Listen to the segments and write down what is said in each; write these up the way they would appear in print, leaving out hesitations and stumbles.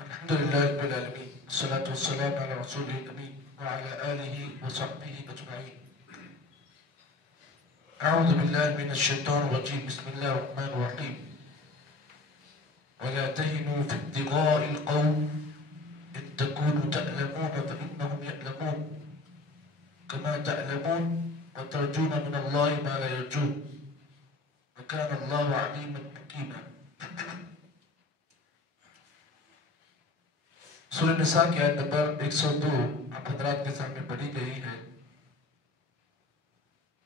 الحمد لله رب العالمين والصلاة والسلام على رسوله الأمين وعلى آله وصحبه أجمعين. أعوذ بالله من الشيطان الرجيم. بسم الله الرحمن الرحيم. ولا تهنوا في ابتغاء القوم إن تكونوا تعلمون فإنهم يعلمون كما تعلمون وترجون من الله ما لا يرجون وكان الله عليما حكيما. سورہ نساء کی آیت نمبر 102 آپ حضرات کے سامنے پڑھی گئی ہے.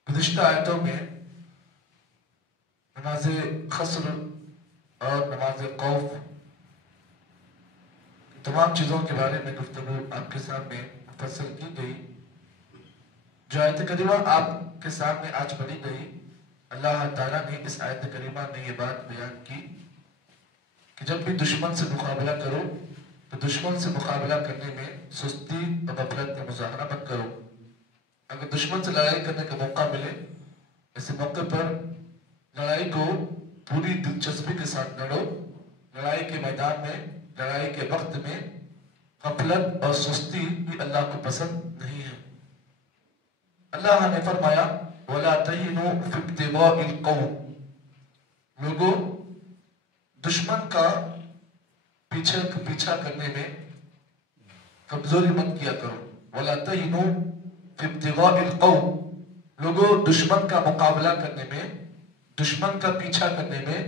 گزشتہ آیتوں میں نماز خسر اور نماز خوف تمام چیزوں کے بارے میں گفتگو آپ کے سامنے مفصل کی گئی. جو آیت کریمہ آپ کے سامنے آج پڑھی گئی، اللہ تعالیٰ نے اس آیت کریمہ میں یہ بات بیان کی کہ جب بھی دشمن سے مقابلہ کرو تو دشمن سے مقابلہ کرنے میں سستی اور غفلت کا مظاہرہ مت کرو. اگر دشمن سے لڑائی کرنے کا موقع ملے، ایسے موقع پر لڑائی کو پوری دلچسپی کے ساتھ لڑو. لڑائی کے میدان میں، لڑائی کے وقت میں غفلت اور سستی بھی اللہ کو پسند نہیں ہے. اللہ نے فرمایا وَلَا تَهِنُوا فِي ابْتِغَاءِ الْقَوْمِ، لوگوں دشمن کا پیچھا کرنے میں کمزوری مت کیا کرو. وَلَا تَهِنُوا فِي ابْتِغَاءِ الْقَوْمِ، لوگوں دشمن کا مقابلہ کرنے میں، دشمن کا پیچھا کرنے میں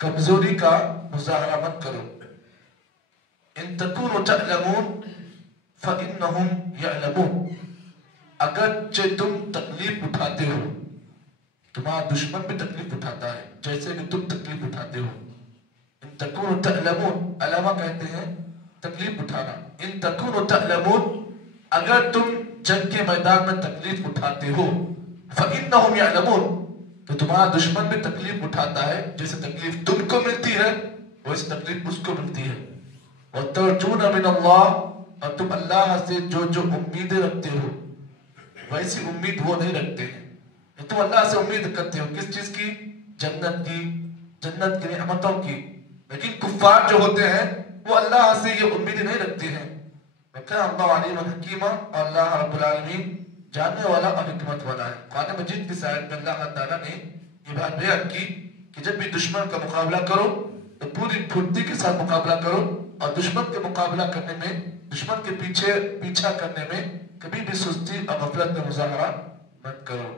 کمزوری کا مظاہرہ مت کرو. إِن تَكُونُوا تَعْلَمُونَ فَإِنَّهُمْ يَعْلَمُونَ، اگرچہ تم تکلیف اٹھاتے ہو، تمہارا دشمن بھی تکلیف اٹھاتا ہے جیسے کہ تم تکلیف اٹھاتے ہو. ان تکونوا تعلمون، علامہ کہتے ہیں تکلیف اٹھانا. ان تکونوا تعلمون، اگر تم جنگ کے میدان میں تکلیف اٹھاتے ہو، فإنهم يعلمون، تو تمہارا دشمن بھی تکلیف اٹھاتا ہے جیسے تکلیف تم کو ملتی ہے ویسے تکلیف اس کو ملتی ہے. وترجون من اللہ، اور تم اللہ سے جو امیدیں رکھتے ہو ویسی امید وہ نہیں رکھتے ہیں. تم اللہ سے امید کرتے ہو کس چیز کی؟ جنت کی، جنت کی نعمتوں کی. لیکن کفار جو ہوتے ہیں وہ اللہ سے یہ امیدیں نہیں رکھتے ہیں. وَكَانَ اللَّهُ عَلِيمًا حَكِيمًا، اور اللہ رب العالمین جاننے والا اور حکمت والا ہے. قرآن مجید کی آیت میں اللہ تعالیٰ نے یہ بات بیان کی کہ جب بھی دشمن کا مقابلہ کرو تو پوری پھرتی کے ساتھ مقابلہ کرو، اور دشمن کے مقابلہ کرنے میں، دشمن کے پیچھا کرنے میں کبھی بھی سستی اور غفلت کا مظاہرہ مت کرو.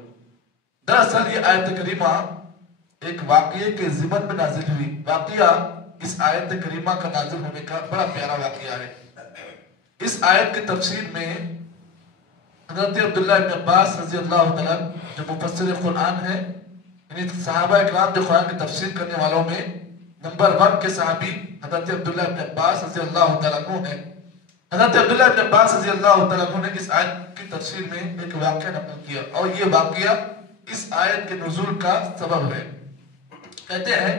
دراصل یہ آیت کریمہ ایک واقعے کے ضمن میں نازل ہوئی. واقعہ اس آیت کریمہ کا نازل ہونے کا بڑا پیارا واقعہ ہے. اس آیت کی تفسیر میں حضرت عبداللہ ابن عباس رضی اللہ تعالیٰ جو مفسر قرآن ہیں، یعنی صحابہ اکرام جو قرآن کی تفسیر کرنے والوں میں نمبر 1 کے صحابی حضرت عبداللہ ابن عباس رضی اللہ تعالیٰ عنہ ہیں. حضرت عبداللہ ابن عباس رضی اللہ تعالیٰ عنہ نے اس آیت کی تفسیر میں ایک واقعہ نقل کیا، اور یہ واقعہ اس آیت کے نزول کا سبب ہے. کہتے ہیں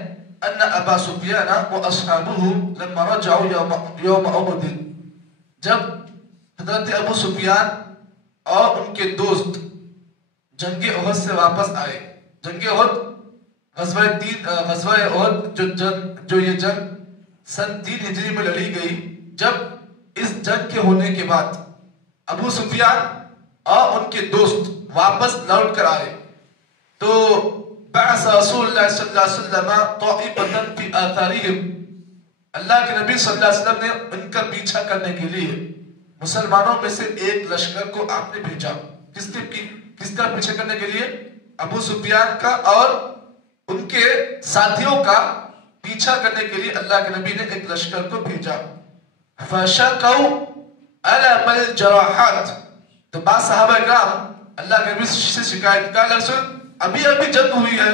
ان ابا سفیان واصحابہ لما رجعوا یوم احد، جب حضرت ابو سفیان اور ان کے دوست جنگ احد سے واپس آئے. جنگ احد غزوہ احد جو یہ جنگ سن 3 ہجری میں لڑی گئی. جب اس جنگ کے ہونے کے بعد ابو سفیان اور ان کے دوست واپس لوٹ کر آئے تو بعث رسول اللہ صلی اللہ علیہ وسلم طائفۃ فی آثارہم، اللہ کے نبی صلی اللہ علیہ وسلم نے ان کا پیچھا کرنے کے لیے مسلمانوں میں سے ایک لشکر کو آپ نے بھیجا. کس کا پیچھا کرنے کے لیے؟ ابو سفیان کا اور ان کے ساتھیوں کا پیچھا کرنے کے لیے اللہ کے نبی نے ایک لشکر کو بھیجا. فشکوا الم الجراحات، تو بعض صحابہ کرام اللہ کے نبی سے شکایت کا، رسول ابھی جنگ ہوئی ہے،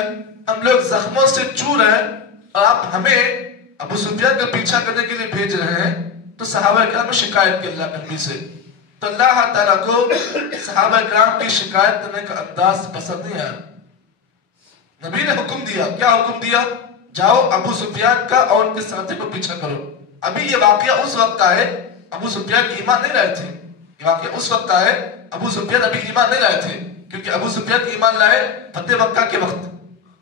ہم لوگ زخموں سے چور ہیں اور آپ ہمیں ابو سفیان کا پیچھا کرنے کے لیے بھیج رہے ہیں. تو صحابہ کرام نے شکایت کی اللہ کے نبی سے. تو اللہ تعالیٰ کو صحابہ کرام کی شکایت کرنے کا انداز پسند نہیں آیا. نبی نے حکم دیا. کیا حکم دیا؟ جاؤ ابو سفیان کا اور ان کے ساتھی کو پیچھا کرو. ابھی یہ واقعہ اس وقت کا ہے، ابو سفیان کی ایمان نہیں لائے تھے. یہ واقعہ اس وقت کا ہے، ابو سفیان ابھی ایمان نہیں لائے تھے، کیونکہ ابو سفیان ایمان لائے فتح مکہ کے وقت.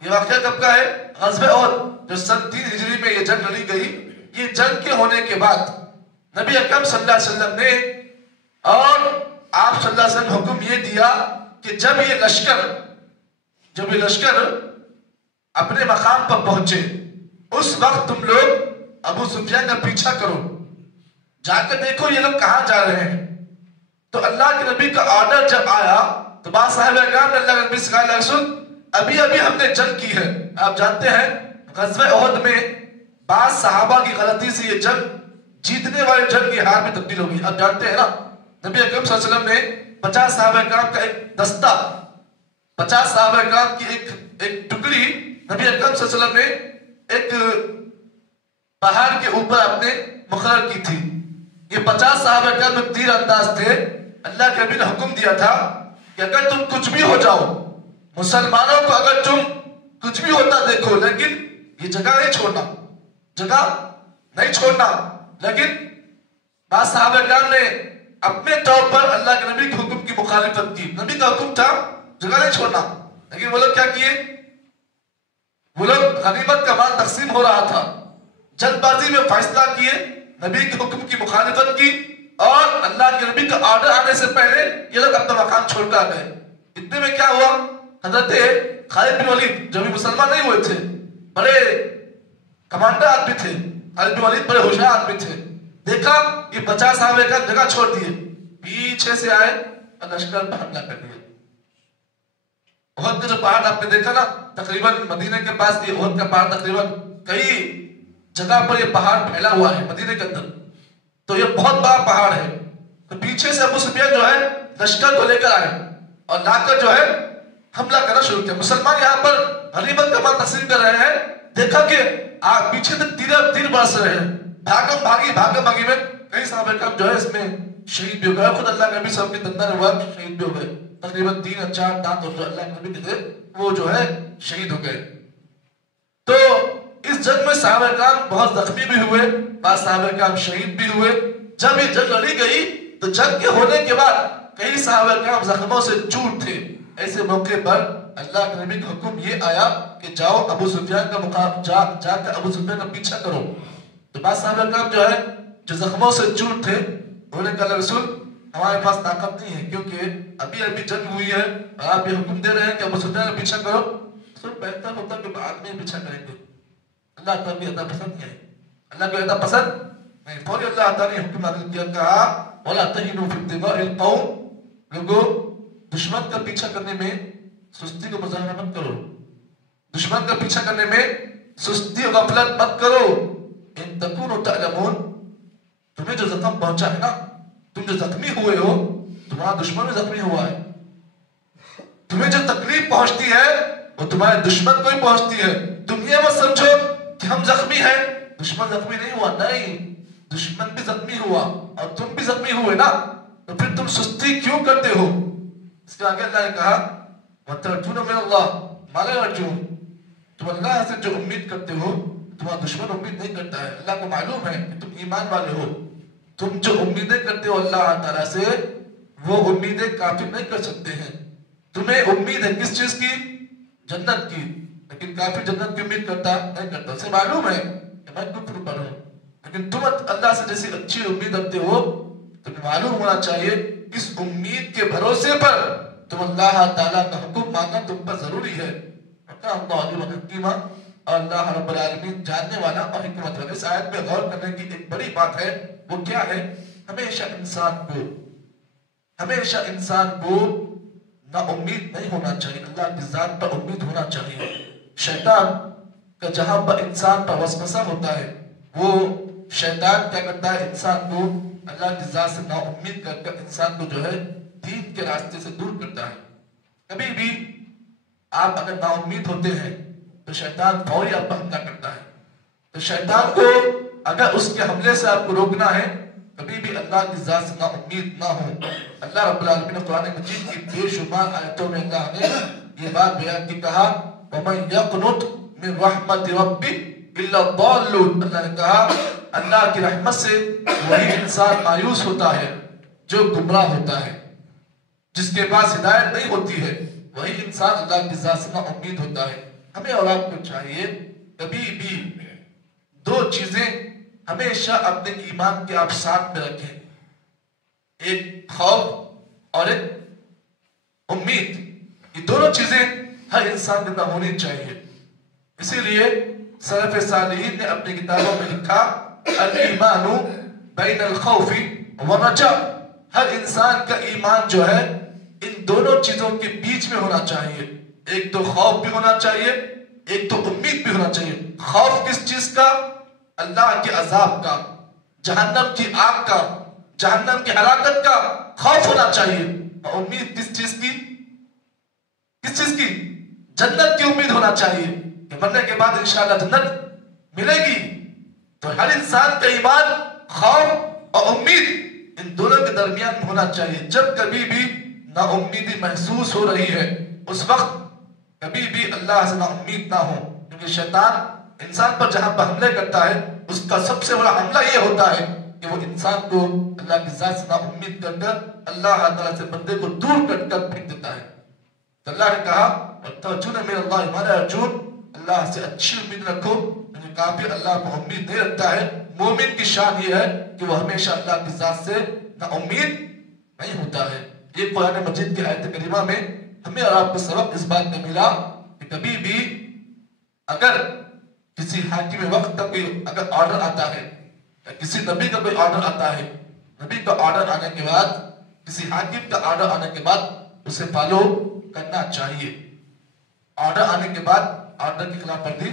یہ واقعہ کب کا ہے؟ غزوہ احد جو سن 3 ہجری میں یہ جنگ لڑی گئی. یہ جنگ کے ہونے کے بعد نبی اکرم صلی اللہ علیہ وسلم نے اور آپ صلی اللہ علیہ وسلم حکم یہ دیا کہ جب یہ لشکر اپنے مقام پر پہنچے اس وقت تم لوگ ابو سفیان کا پیچھا کرو، جا کر دیکھو یہ لوگ کہاں جا رہے ہیں۔ تو اللہ کے نبی کا آرڈر جب آیا تو بعض صحابہ کرام نے اللہ کے نبی سے کہا، اللہ رسول ابھی ہم نے جنگ کی ہے۔ آپ جانتے ہیں غزوہ احد میں بعض صحابہ کی غلطی سے یہ جنگ جیتنے والے جنگ کی ہار میں تبدیل ہو گئی۔ آپ جانتے ہیں نا، نبی اکرم صلی اللہ علیہ وسلم نے 50 صحابہ کرام کا ایک دستہ، 50 صحابہ کرام کی ایک ٹکڑی نبی اکرم صلی اللہ علیہ وسلم نے ایک پہاڑ کے اوپر اپنے مقرر کی تھی۔ یہ 50 صحابہ کرام میں تیر انداز تھے۔ اللہ کے نبی نے حکم دیا تھا کہ اگر تم کچھ بھی ہو جاؤ، مسلمانوں کو اگر تم کچھ بھی ہوتا دیکھو، لیکن یہ جگہ نہیں چھوڑنا۔ لیکن بعض صحابہ کرام نے اپنے طور پر اللہ کے نبی کے حکم کی مخالفت کی۔ نبی کا حکم تھا جگہ نہیں چھوڑنا، لیکن وہ لوگ کیا کیے؟ وہ لوگ غنیمت کا مال تقسیم ہو رہا تھا، جلد بازی میں فیصلہ کیے، نبی کے حکم کی مخالفت کی، اور اللہ کے نبی کا آرڈر آنے سے پہلے یہ لوگ اپنا مقام چھوڑ کر گئے۔ اتنے میں کیا ہوا؟ حضرت خالد بن ولید جو بھی مسلمان نہیں ہوئے تھے، بڑے کمانڈر آدمی تھے، خالد بن ولید بڑے ہوشیار آدمی تھے، دیکھا یہ 50 صحابہ کا جگہ چھوڑ دیے، پیچھے سے آئے اور لشکر پر حملہ کر دیا۔ احد کا جو پہاڑ آپ نے دیکھا نا، تقریباً مدینے کے پاس یہ احد کا پہاڑ تقریباً کئی جگہ پر یہ پہاڑ پھیلا ہوا ہے مدینے کے اندر، تو یہ بہت بڑا پہاڑ ہے۔ تو پیچھے سے ابو سفیان جو ہے لشکر کو لے کر آئے اور لا کر جو ہے حملہ کرنا شروع کیا۔ مسلمان یہاں پر غنیمت کا مال تقسیم کر رہے ہیں، دیکھا کہ پیچھے سے تیر برس رہے ہیں، بھاگم بھاگی میں کئی صحابہ کرام جو ہے اس میں شہید بھی ہو گئے۔ خود اللہ کے نبی صاحب کے دندان ہوا شہید بھی ہو گئے، تقریباً 3 یا 4 دانت جو اللہ کے نبی کے تھے وہ جو ہے شہید ہو گئے۔ تو اس جنگ میں صحابہ کرام بہت زخمی بھی ہوئے، بعض صحابہ کرام شہید بھی ہوئے۔ جب یہ جنگ لڑی گئی تو جنگ کے ہونے کے بعد کئی صحابہ کرام زخموں سے چور تھے۔ ایسے موقع پر اللہ کے نبی کا حکم یہ آیا کہ جاؤ ابو سفیان کا مقابلہ جا کر ابو سفیان کا پیچھا کرو۔ تو بعض صحابہ کرام جو ہے جو زخموں سے چور تھے انہوں نے کہا، رسول ہمارے پاس طاقت نہیں ہے، کیونکہ ابھی جنگ ہوئی ہے اور آپ یہ حکم دے رہے ہیں کہ ابو سفیان کا پیچھا کرو۔ رسول بہتر ہوتا کہ بعد میں پیچھا کریں گے، اللہ تعالیٰ کو ایسا پسند نہیں ہے، اللہ کو ایسا پسند نہیں۔ فوری اللہ تعالیٰ نے حکم نازل کیا، کہا وَلَا تَهِنُوا فِي ابْتِغَاءِ الْقَوْمِ، لوگوں دشمن کا پیچھا کرنے میں سستی کو مظاہرہ مت کرو، دشمن کا پیچھا کرنے میں سستی و غفلت مت کرو۔ ان تکونوا تعلمون، تمہیں جو زخم پہنچا ہے نا، تم جو زخمی ہوئے ہو، تمہارا دشمن بھی زخمی ہوا ہے، تمہیں جو تکلیف پہنچتی ہے وہ تمہارے دشمن کو ہی پہنچتی ہے۔ تم یہ مت سمجھو کہ ہم زخمی ہیں، دشمن زخمی نہیں ہوا، نہیں، دشمن بھی زخمی ہوا اور تم بھی زخمی ہوئے نا، تو پھر تم سستی کیوں کرتے ہو؟ اس کے آگے اللہ نے کہا وَتَرْجُونَ مِنَ اللَّهِ مَا لَا يَرْجُونَ، تم اللہ سے جو امید کرتے ہو تمہارا دشمن امید نہیں کرتا ہے۔ اللہ کو معلوم ہے کہ تم ایمان والے ہو، تم جو امیدیں کرتے ہو اللہ تعالیٰ سے وہ امیدیں کافر نہیں کر سکتے ہیں۔ تمہیں امید ہے کس چیز کی؟ جنت کی، لیکن کافر جنت کی امید نہیں کرتا، اسے معلوم ہے کہ میں کفر پر ہوں، لیکن تم اللہ سے جیسی اچھی امید رکھتے ہو، تمہیں معلوم ہونا چاہیے اس امید کے بھروسے پر تم اللہ تعالیٰ کا حکم ماننا تم پر ضروری ہے۔ اللہ علیہ وسلم اور اللہ رب العالمین جاننے والا اور حکمت والا۔ اس آیت پہ غور کرنے کی ایک بڑی بات ہے، وہ کیا ہے؟ ہمیشہ انسان کو نا امید نہیں ہونا چاہیے، اللہ کی ذات پر امید ہونا چاہیے۔ شیطان کا جہاں پر انسان پر وسوسہ ہوتا ہے، وہ شیطان کیا کرتا ہے؟ انسان کو اللہ کی ذات سے نا امید کر کر انسان کو جو ہے دین کے راستے سے دور کرتا ہے۔ کبھی بھی آپ اگر نا امید ہوتے ہیں تو شیطان فوری آپ پر حملہ کرتا ہے۔ تو شیطان کو اگر اس کے حملے سے آپ کو روکنا ہے، کبھی بھی اللہ کی ذات سے نا امید نہ ہو۔ اللہ رب العالمین نے قرآن مجید کی بے شمار آیتوں میں اللہ نے یہ بات بیان کی، کہا وَمَن يَقْنُطْ مِن رَحْمَةِ رَبِّهِ إِلَّا الضَّالُّونَ، اللہ نے کہا اللہ کی رحمت سے وہی انسان مایوس ہوتا ہے جو گمراہ ہوتا ہے، جس کے پاس ہدایت نہیں ہوتی ہے، وہی انسان اللہ کی ذات سے نا امید ہوتا ہے۔ ہمیں اور آپ کو چاہیے کبھی بھی دو چیزیں ہمیشہ اپنے ایمان کے آپ ساتھ میں رکھیں. ایک خوف اور ایک امید، یہ دونوں چیزیں ہر انسان کے اندر ہونی چاہیے. اسی لیے سلف صالحین نے اپنی کتابوں میں لکھا الایمان بین الخوف والرجاء. ہر انسان کا ایمان جو ہے ان دونوں چیزوں کے بیچ میں ہونا چاہیے. ایک تو خوف بھی ہونا چاہیے، ایک تو امید بھی ہونا چاہیے. خوف کس چیز کا؟ اللہ کے عذاب کا، جہنم کی آگ کا، جہنم کی ہلاکت کا خوف ہونا چاہیے. اور امید کس چیز کی؟ کس چیز کی؟ جنت کی امید ہونا چاہیے کہ مرنے کے بعد انشاءاللہ جنت ملے گی. تو ہر انسان کا ایمان خوف اور امید ان دونوں کے درمیان ہونا چاہیے. جب کبھی بھی نا امیدی محسوس ہو رہی ہے اس وقت کبھی بھی اللہ سے نا امید نہ ہو، کیونکہ شیطان انسان پر جہاں پر حملے کرتا ہے اس کا سب سے بڑا حملہ یہ ہوتا ہے کہ وہ انسان کو اللہ کی ذات سے نا امید کر کر اللہ تعالیٰ سے بندے کو دور کر کر پھینک دیتا ہے. تو اللہ نے کہا وَتَرْجُونَ مِنَ اللَّهِ مَا لَا يَرْجُونَ، اللہ سے اچھی امید رکھو. کافر اللہ کو امید نہیں رکھتا ہے. مومن کی شان یہ ہے کہ وہ ہمیشہ اللہ کی ذات سے نا امید نہیں ہوتا ہے. یہ قرآن مجید کی آیت کریمہ میں ہمیں اور آپ کو سبق اس بات میں ملا کہ کبھی بھی اگر کسی حاکم وقت کا کوئی اگر آرڈر آتا ہے یا کسی نبی کا کوئی آرڈر آتا ہے، نبی کا آرڈر آنے کے بعد، کسی حاکم کا آرڈر آنے کے بعد اسے فالو کرنا چاہیے. آرڈر آنے کے بعد آرڈر کی خلاف ورزی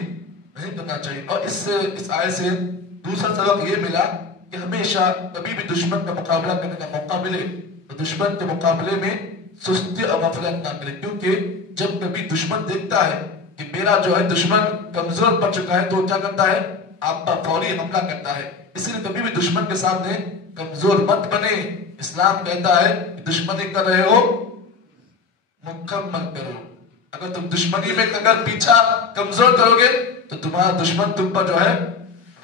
نہیں کرنا چاہیے. اور اس آیت سے دوسرا سبق یہ ملا کہ ہمیشہ کبھی بھی دشمن کا مقابلہ کرنے کا موقع ملے تو دشمن کے مقابلے میں سستی اور غفلت نہ کرے. کیونکہ جب کبھی دشمن دیکھتا ہے کہ میرا جو ہے دشمن کمزور پڑ چکا ہے تو وہ کیا کرتا ہے؟ آپ پر فوری حملہ کرتا ہے. اسی لیے کبھی بھی دشمن کے سامنے کمزور مت بنے. اسلام کہتا ہے کہ دشمنی کر رہے ہو مکمل کرو. اگر تم دشمنی میں اگر پیچھا کمزور کرو گے تو تمہارا دشمن تم پر جو ہے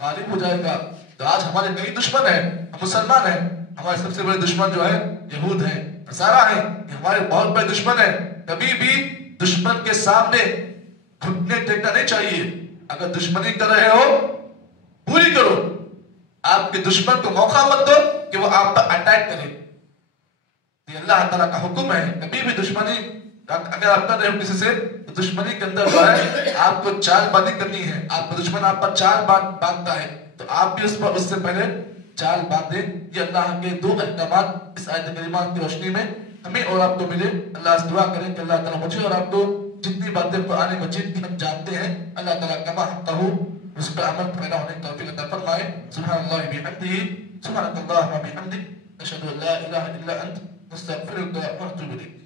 غالب ہو جائے گا. تو آج ہمارے کئی دشمن ہیں، ہم مسلمان ہیں، ہمارے سب سے بڑے دشمن جو ہے یہود ہیں، نصارہ ہیں، یہ ہمارے بہت بڑے دشمن ہیں. کبھی بھی دشمن کے سامنے گھٹنے ٹیکنا نہیں چاہیے. اگر دشمنی کر رہے ہو پوری کرو. آپ کے دشمن کو موقع مت دو کہ وہ آپ پر اٹیک کرے. یہ اللہ تعالیٰ کا حکم ہے. کبھی بھی دشمنی اگر آپ کر رہے ہو کسی سے تو دشمنی کے اندر جو ہے آپ کو چال بازی کرنی ہے. آپ کا دشمن آپ پر چال باندھتا ہے تو آپ بھی اس سے پہلے چال باندھیں. یہ اللہ کے دو احکامات اس آیت کریمہ کی روشنی میں ہمیں اور آپ کو ملے. اللہ سے دعا کریں کہ اللہ تعالیٰ مجھے اور آپ کو جتنی باتیں قرآن مجید کی ہم جانتے ہیں اللہ تعالیٰ کما حقہ اس پر عمل پیدا ہونے کی توفیق عطا فرمائے. سبحان اللہ بحمدہ، سبحانک اللہم وبحمدک، نشہد ان لا الہ الا انت، نستغفرک ونتوب الیک.